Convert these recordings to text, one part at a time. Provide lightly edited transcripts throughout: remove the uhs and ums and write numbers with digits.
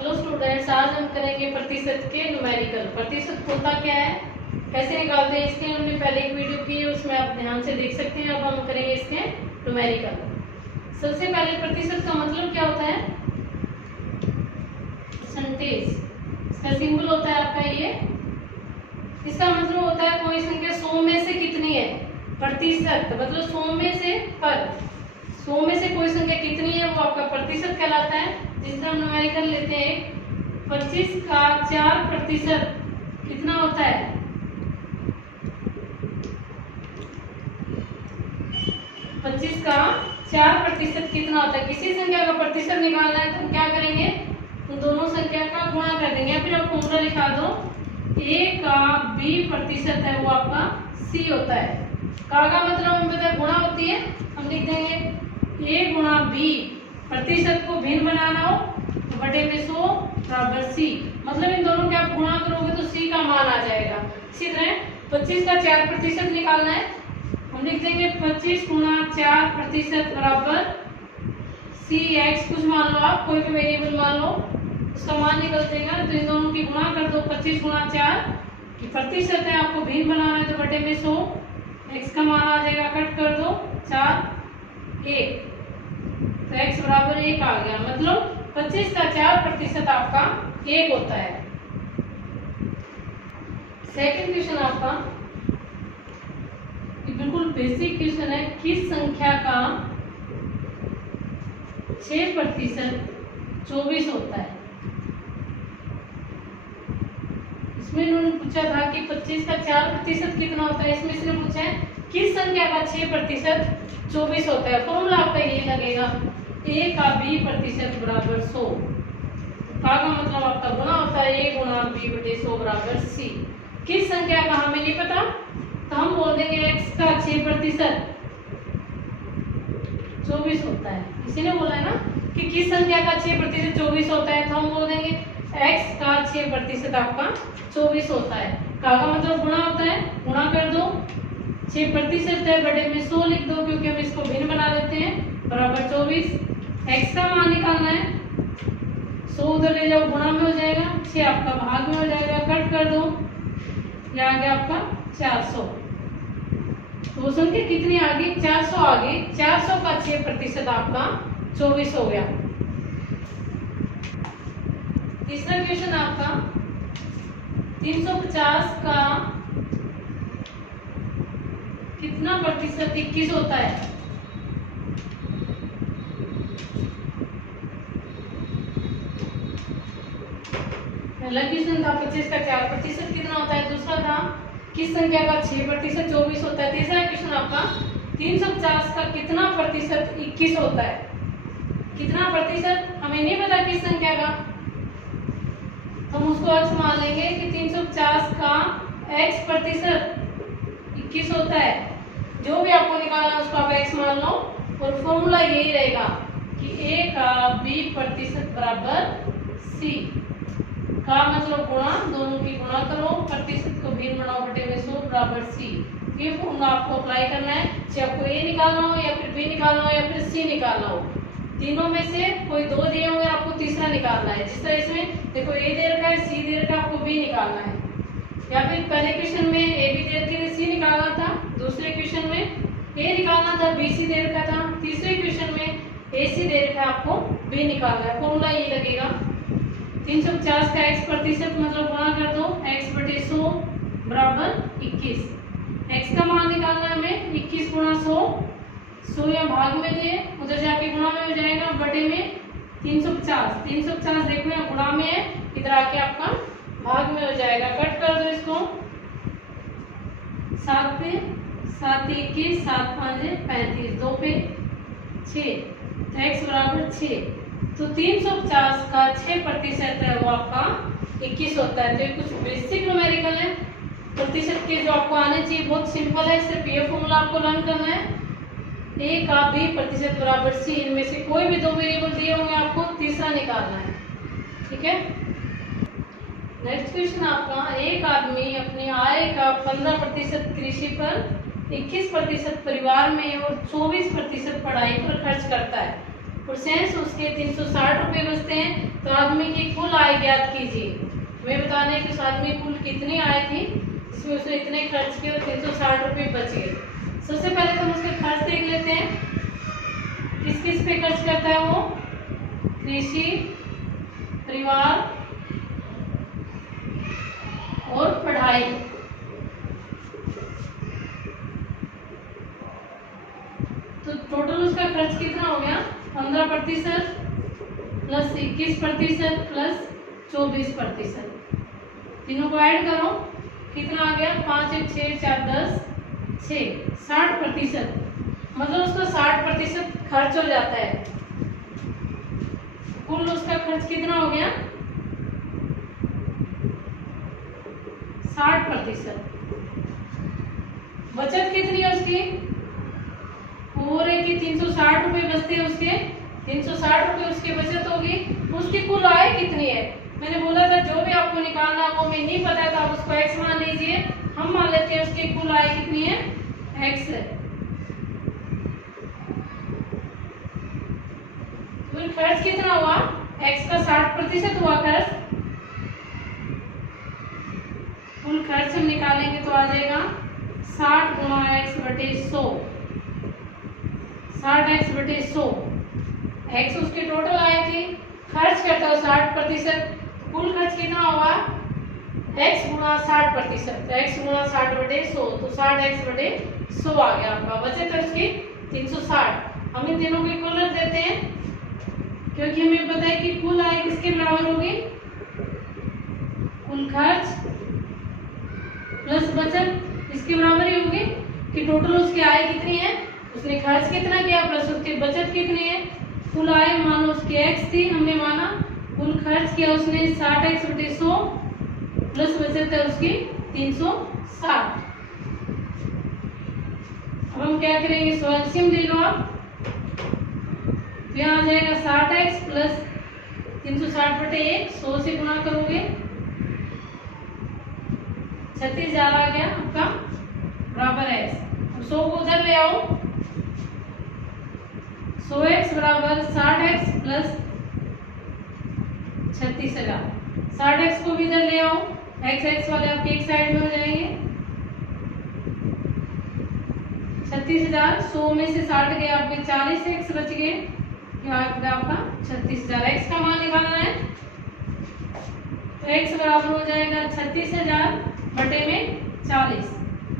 Hello students, आज हम करेंगे प्रतिशत के न्यूमेरिकल। प्रतिशत होता क्या है, कैसे निकालते हैं, इसके हमने पहले एक वीडियो की है, उसमें आप ध्यान से देख सकते हैं। अब हम करेंगे इसके न्यूमेरिकल। सबसे पहले प्रतिशत का मतलब क्या होता है, परसेंटेज। इसका सिंबल होता है आपका ये। इसका मतलब होता है कोई संख्या 100 में से कितनी है, प्रतिशत मतलब 100 में से 100 में से कोई संख्या कितनी है वो आपका प्रतिशत कहलाता है। जिस तरह हम न्यूमेरिकल लेते हैं 25 का 4% कितना होता है, 25 का 4% कितना होता है। किसी संख्या का प्रतिशत निकालना है तो हम क्या करेंगे, तो दोनों संख्या का गुणा कर देंगे, या फिर आप फॉर्मूला लिखा दो, a का b प्रतिशत है वो आपका c होता है। का मतलब हमें पता है गुणा होती है, हम लिख देंगे a गुणा b। प्रतिशत को भिन्न बनाना हो तो बटे में 100 बराबर c, मतलब इन दोनों के आप गुणा करोगे तो c का मान आ जाएगा। इसी तरह 25 का 4% निकालना है, हम लिख देंगे 25 गुणा 4% बराबर c x, कुछ मान लो आप, कोई भी वेरिएबल मान लो, उसका मान निकल देगा। तो इन दोनों की गुणा कर दो, 25 गुणा 4 प्रतिशत है, आपको भिन्न बनाना है तो बटे में 100, x का मान आ जाएगा, कट कर दो 4 1, तो x बराबर 1 आ गया। मतलब 25 का 4% आपका 1 होता है। सेकंड क्वेश्चन आपका बिल्कुल बेसिक क्वेश्चन है, किस संख्या का 6% 24 होता है। इसमें इन्होंने पूछा था कि 25 का 4% कितना होता है, इसमें इसने पूछा है किस संख्या का 6% 24 होता है। फॉर्मूला आपका ये लगेगा, a का b प्रतिशत बराबर 100। का मतलब आपका गुणा होता है a गुणा b बटे 100 बराबर c। किस संख्या का हमें नहीं पता तो हम बोल देंगे x का 6% 24 होता है। इसी ने बोला है ना कि किस संख्या का 6% 24 होता है, तो हम बोल देंगे x का 6% आपका 24 होता है। का मतलब गुणा होता है, गुणा कर दो, 6% है बटे में 100 लिख दो, क्योंकि हम इसको भिन्न बना लेते हैं, बराबर 24। x का मान निकालना है, 100 उधर ले जाओ, गुणा में हो जाएगा, 6 आपका भाग में हो जाएगा, कट कर दो, ये आ गया आपका 400। तो वो संख्या कितनी आ गई, 400 आ गई। 400 का 6% आपका 24 हो गया। तीसरा क्वेश्चन आपका 350 का कितना प्रतिशत 21 होता है। पहला क्वेश्चन था 25 का 4% कितना होता है, दूसरा था किस संख्या का 6% 24 होता है। तीसरा क्वेश्चन आपका 350 का कितना प्रतिशत 21 होता है। कितना प्रतिशत हमें नहीं पता किस संख्या का, हम उसको x मान लेंगे कि 350 का x प्रतिशत 21 होता है। जो भी आपको निकालना है उसको आप x मान लो, और फॉर्मूला यही रहेगा कि a का b प्रतिशत बराबर c। का मतलब गुणा, दोनों की गुणा करो, प्रतिशत को भिन्न बनाओ, बटे में 100 बराबर c। ये फॉर्मूला आपको अप्लाई करना है, चाहे आपको a निकालना हो या फिर b निकालना हो या फिर c निकालना हो। तीनों में से कोई दो दिए होंगे, आपको तीसरा निकालना है। जिस तरह इसमें देखो a दे रखा है, c दे रखा है, आपको b निकालना है। या फिर पहले क्वेश्चन में a b दे रखे थे, c निकालना था, दूसरे क्वेश्चन में a निकालना था, b c दे रखा था, तीसरे क्वेश्चन में a c दे रखा है, आपको b निकालना है। फॉर्मूला ये लगेगा 350 का x प्रतिशत मतलब गुणा कर दो, x बटे 100 बराबर 21। x का मान निकालना है हमें, 21 गुणा 100 या भाग में दे, उधर जाके गुणा में हो जाएगा, बटे में 350 देखो यहाँ गुणा में है, इधर आके आपका भाग में हो जाएगा, कट कर दो इसको, 7 पे 7 21, 7 5 35, 2 पे 6, तो x बराबर 6। तो 350 का 6% है वो आपका 21 होता है। तो ये कुछ बेसिक न्यूमेरिकल है प्रतिशत के, जो आपको आने चाहिए। बहुत सिंपल है, सिर्फ ये फॉर्मूला आपको लर्न करना है, a का b प्रतिशत बराबर c। इनमें से कोई भी दो वेरिएबल दिए होंगे, आपको तीसरा निकालना है, ठीक है। नेक्स्ट क्वेश्चन आपका, एक आदमी अपनी आय का 15% कृषि पर, 21% परिवार में और 24% पढ़ाई पर खर्च करता है, और शेष उसके 360 रुपये बचते हैं। तो आदमी की कुल आय ज्ञात कीजिए। हमें बताना है कि उस आदमी कुल कितनी आय थी जिसमें उसने इतने खर्च किए और 360 रुपये बच गए। सबसे पहले तो हम उसके खर्च देख लेते हैं, किस किस पे खर्च करता है वो। कृषि, परिवार और पढ़ाई। तो टोटल उसका खर्च कितना हो गया, 15% प्लस 21% प्लस 24%। तीनों को ऐड करो, कितना आ गया, 5 1 6 4 10 6, 60%। मतलब उसका 60% खर्च हो जाता है। कुल उसका खर्च कितना हो गया, 60%। बचत कितनी है उसकी, पूरे की 360 रुपये बचते हैं उसके, 360 रुपये उसकी बचत होगी। उसकी कुल आय कितनी है, मैंने बोला था जो भी आपको निकालना वो मैं नहीं पता था, आप उसको x मान लीजिए। हम मान लेते हैं उसकी कुल आय कितनी है, x है। तो खर्च कितना हुआ, x का 60% हुआ खर्च। कुल खर्च हम निकालेंगे तो आ जाएगा 60 गुणा x बटे 100, 60x बटे 100। x उसकी टोटल आय थी, खर्च करता है 60%। कुल खर्च कितना हुआ, x गुणा 60%, तो x गुणा 60 बटे 100, तो 60x बटे 100 आ गया आपका। बचत है उसकी 360। हम इन तीनों को इक्वल रख देते हैं क्योंकि हमें पता है कि कुल आय किसके बराबर होगी, कुल खर्च प्लस बचत इसके बराबर ही होगी कि टोटल उसकी आय कितनी है, उसने खर्च कितना किया प्लस उसकी बचत कितनी है। कुल आय मानो उसकी x थी, हमने माना कुल खर्च किया उसने 60x बटे 100 प्लस बचत है उसकी 360। अब हम क्या करेंगे, एलसीएम ले लो आप, तो यहाँ आ जाएगा 60x प्लस 360 बटे 1, 100 से गुणा करोगे 36,000 आ गया आपका बराबर है x। 100 को उधर ले आओ, 100x बराबर 60x प्लस 36,000। 60x को भी इधर ले आओ, x वाले आपके एक साइड में हो जाएंगे। 36,000, 100 में से 60 गए आपके 40x बच गए, क्या आपका 36,000। x का मान निकालना है तो x बराबर हो जाएगा 36,000 बटे में 40।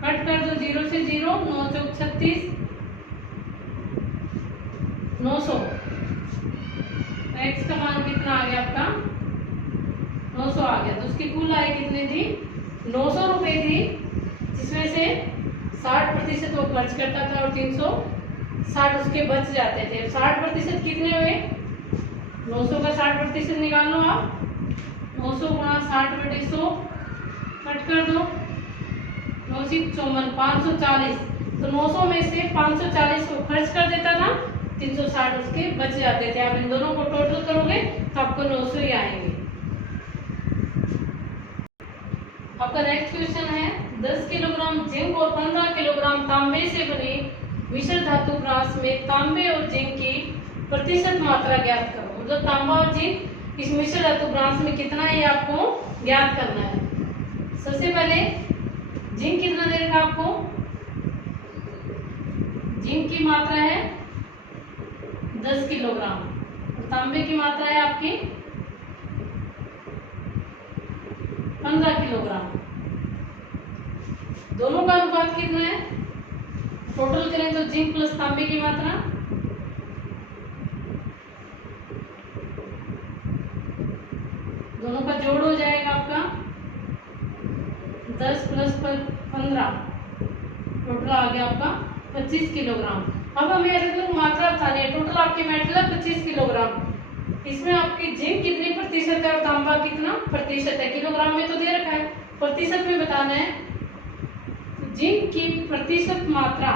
कट कर दो, 0 से 0, 9 चौक 36, 900। x का मान कितना आ गया आपका, 900 आ गया। तो उसकी कुल आय कितनी थी, 900 रुपए थी, जिसमें से 60% वो खर्च करता था और 360 उसके बच जाते थे। 60% कितने हुए, 900 का 60% निकाल लो आप, 900 गुणा 60 बटे 100, कट कर दो, 9 से 54, 540। तो 900 में से 540 को खर्च कर देता था, 360 उसके बच जाते थे। आप इन दोनों को टोटल करोगे तो आपको 900 ही आएंगे। आपका नेक्स्ट क्वेश्चन है, 10 किलोग्राम जिंक और 15 किलोग्राम तांबे से बने मिश्र धातु ब्रास में तांबे और जिंक की प्रतिशत मात्रा ज्ञात करो। मतलब तांबा और जिंक इस मिश्र धातु ब्रास में कितना है आपको ज्ञात करना है। सबसे पहले जिंक कितना दे रखा आपको, जिंक की मात्रा है 10 किलोग्राम और तांबे की मात्रा है आपकी 15 किलोग्राम। दोनों का अनुपात कितना है, टोटल करें तो जिंक प्लस तांबे की मात्रा, दोनों का जोड़ हो जाएगा आपका 10 प्लस 15, टोटल आ गया आपका 25 किलोग्राम। अब हमें अगर मात्रा बतानी है, टोटल आपकी मेटल है 25 किलोग्राम, इसमें आपकी जिंक कितनी प्रतिशत है और तांबा कितना प्रतिशत है। किलोग्राम में तो दे रखा है, प्रतिशत में बताना है। जिंक की प्रतिशत मात्रा,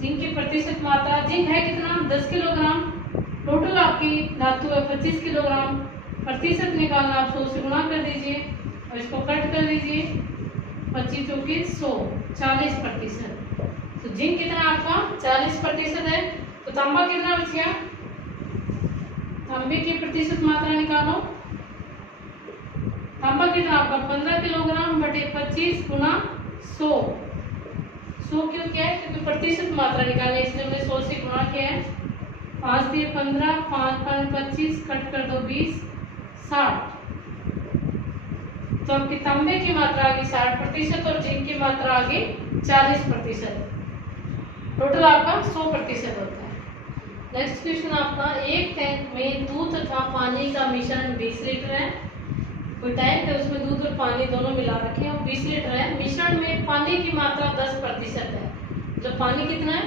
जिंक की प्रतिशत मात्रा, जिंक है कितना 10 किलोग्राम, टोटल आपकी धातु है 25 किलोग्राम। प्रतिशत निकालना, आप 100 से गुणा कर दीजिए और इसको कट कर दीजिए, 25 चौके 100, 40%। तो जिंक कितना आपका 40% है तांबा कितना बच गया, तांबे की प्रतिशत मात्रा निकालो। तांबा कितना आपका 15 किलोग्राम बटे 25 गुना 100। 100 क्यों क्या है, क्योंकि प्रतिशत मात्रा निकालने, इसलिए हमने 100 से गुणा किया है। 5 दिए 15, 5 5 25, कट कर दो 20, 60। तो आपकी तांबे की मात्रा आ गई 60% और जिंक की मात्रा आ गई 40%। टोटल आपका 100% होता है। नेक्स्ट क्वेश्चन आपका, एक टैंक में दूध तथा पानी का मिश्रण 20 लीटर है। कोई टैंक है, उसमें दूध और पानी दोनों मिला रखे हैं और 20 लीटर है। मिश्रण में पानी की मात्रा 10% है। जब पानी कितना है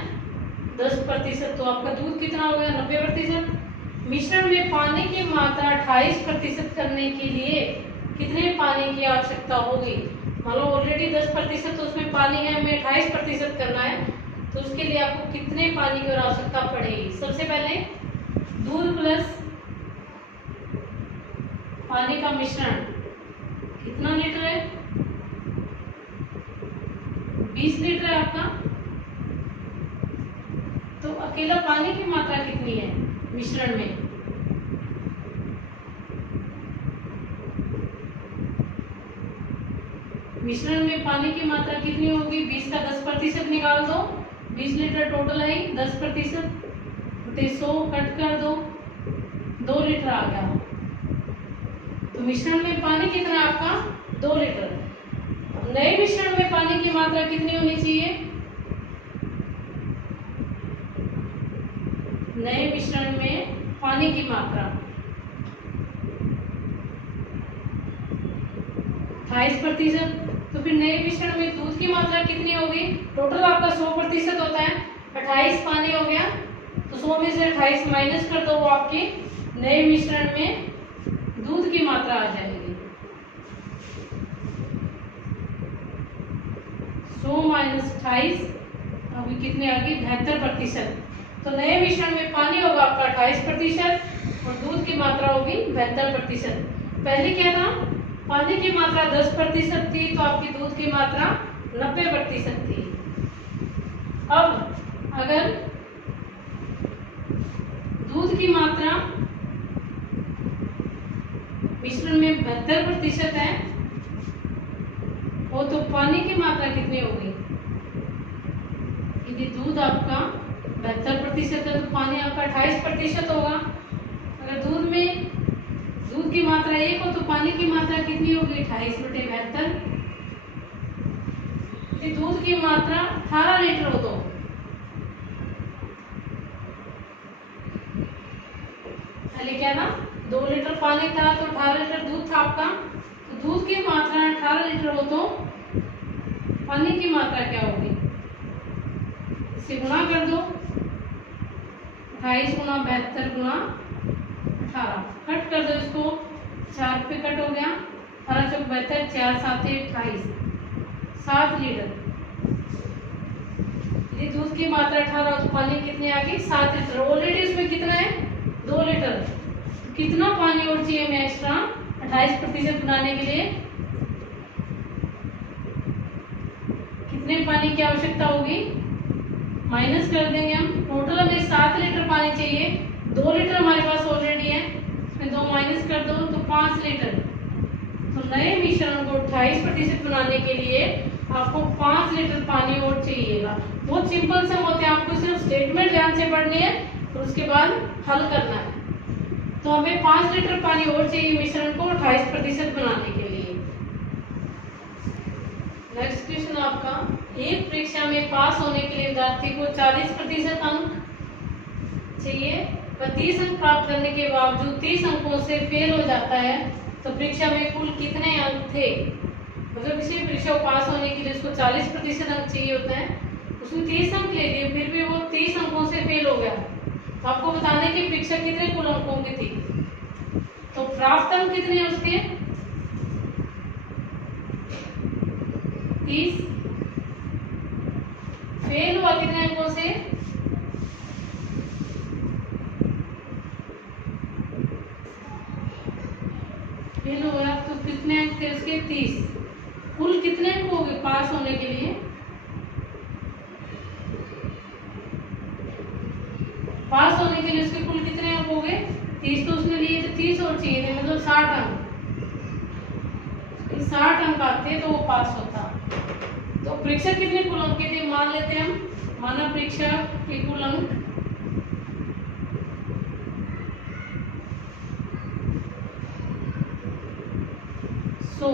10%, तो आपका दूध कितना हो गया 90%। मिश्रण में पानी की मात्रा 28% करने के लिए कितने पानी की आवश्यकता होगी। मान लो ऑलरेडी 10% तो उसमें पानी है, हमें 28% करना है, तो उसके लिए आपको कितने पानी की आवश्यकता पड़ेगी। सबसे पहले दूध प्लस पानी का मिश्रण कितना लीटर है, 20 लीटर है आपका। तो अकेला पानी की मात्रा कितनी है मिश्रण में, मिश्रण में पानी की मात्रा कितनी होगी, 20 का 10% निकाल दो, 20 लीटर टोटल है, 10% बटे 100 कट कर दो, 2 लीटर आ गया। तो मिश्रण में पानी कितना है आपका 2 लीटर। नए मिश्रण में पानी की मात्रा कितनी होनी चाहिए, नए मिश्रण में पानी की मात्रा 28%। तो फिर नए मिश्रण में दूध की मात्रा कितनी होगी, टोटल आपका 100% होता है, 28 पानी हो गया, तो 100 में से 28 माइनस कर दो, वो आपके नए मिश्रण में दूध की मात्रा आ जाएगी। 100 माइनस 28 अभी कितने आ गई 72%। तो नए मिश्रण में पानी होगा आपका 28% और दूध की मात्रा होगी 72%। पहले क्या था, पानी की मात्रा 10% थी, तो आपकी दूध की मात्रा 90% थी। अब अगर दूध की मात्रा मिश्रण में 72% है, वो तो पानी की मात्रा कितनी होगी, यदि दूध आपका 72% है तो पानी आपका 28% होगा। अगर दूध की मात्रा 1 हो तो पानी की मात्रा कितनी होगी 28/72। दूध की मात्रा 18 लीटर हो तो पहले क्या था 2 लीटर पानी था तो 18 लीटर दूध था आपका। तो दूध की मात्रा 18 लीटर हो तो पानी की मात्रा क्या होगी, इसे गुणा कर दो, 28 गुणा 72 गुणा 18, कट कर दो इसको, 4 पे कट हो गया, 18 चौक 72, 4 7 28, 7 लीटर। ये दूध की मात्रा 18 तो पानी कितनी आ गई 7 लीटर। ऑलरेडी इसमें कितना है 2 लीटर, तो कितना पानी और चाहिए हमें एक्स्ट्रा 28% बनाने के लिए, कितने पानी की आवश्यकता होगी, माइनस कर देंगे हम। टोटल हमें 7 लीटर पानी चाहिए, 2 लीटर हमारे पास ऑलरेडी है, इसमें 2 माइनस कर दो तो 5 लीटर। तो नए मिश्रण को 28% बनाने के लिए आपको 5 लीटर पानी और चाहिएगा। बहुत सिंपल सम होते हैं, आपको सिर्फ स्टेटमेंट ध्यान से पढ़नी है और उसके बाद हल करना है। तो हमें 5 लीटर पानी और चाहिए मिश्रण को 28% बनाने के लिए। नेक्स्ट क्वेश्चन आपका, एक परीक्षा में पास होने के लिए विद्यार्थी को 40% अंक चाहिए, पर 30 अंक प्राप्त करने के बावजूद 30 अंकों से फेल हो जाता है, तो परीक्षा में कुल कितने अंक थे। मतलब किसी परीक्षा को पास होने के लिए उसको 40% अंक चाहिए होता है, उसने 30 अंक ले लिए, फिर भी वो 30 अंकों से फेल हो गया, तो आपको बताने की परीक्षा कितने कुल अंकों की थी। तो प्राप्त अंक कितने हैं उसके 30, फेल हुआ कितने अंकों से, फेल हो गया तो कितने अंक थे उसके 30, कुल कितने अंक हो गए पास होने के लिए पास होने के लिए उसके कुल कितने अंक हो गए 30, तो उसने लिए थे 30 और चाहिए थे मतलब 60 अंक। 60 अंक आते तो वो पास होता। तो परीक्षक कितने कुल अंक के थे मान लेते हैं हम, मानव परीक्षक के कुल अंक 100।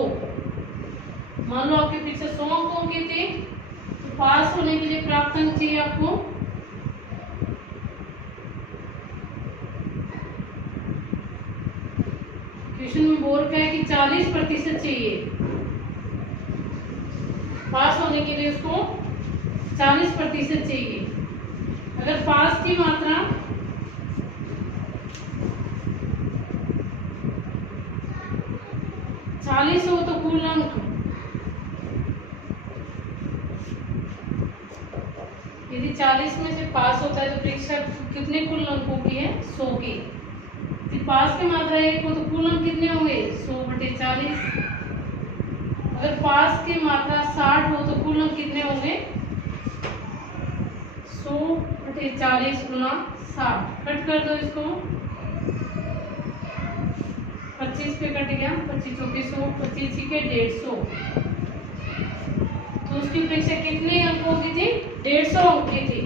मान लो आपके परीक्षक 100 अंकों के थे, तो पास होने के लिए प्राप्त अंक चाहिए आपको क्वेश्चन में बोल रखा है कि 40% चाहिए। पास होने के लिए उसको 40% चाहिए। अगर पास की मात्रा 40 हो तो कुल अंक, यदि 40 में से पास होता है तो परीक्षा कितने कुल अंकों की है 100 की। यदि पास की मात्रा 1 हो तो कुल अंक कितने होंगे 100/40। अगर पास की मात्रा 60 हो तो कुल अंक कितने होंगे 100/40 गुना 60। कट कर दो इसको, 25 पे कट गया, 25 24 100, 25 के 150। तो उसकी परीक्षा कितने अंकों की थी 150 अंक की थी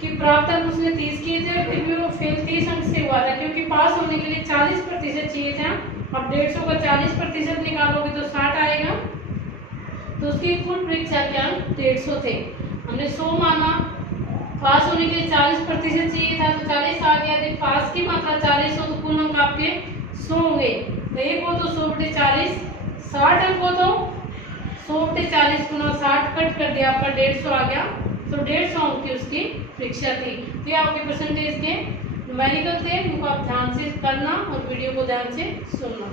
कि प्राप्त अंक उसने 30 किए थे, फिर भी वो फेल 30 अंक से हुआ था क्योंकि पास होने के लिए 40% चाहिए था। अब 150 का 40% निकालोगे तो 60 आएगा। तो उसकी कुल परीक्षा के अंक 150 थे। हमने 100 माना, पास होने के लिए 40% चाहिए था तो 40 आ गया। यदि पास की मात्रा 40 हो तो कुल अंक आपके 100 होंगे। तो एक हो तो 100/40, 60 अंक हो तो 100/40 गुना 60, कट कर दिया आपका 150 आ गया। तो 150 अंक की उसकी परीक्षा थी। तो ये आपके परसेंटेज के न्यूमेरिकल थे, उनको आप ध्यान से करना और वीडियो को ध्यान से सुनना।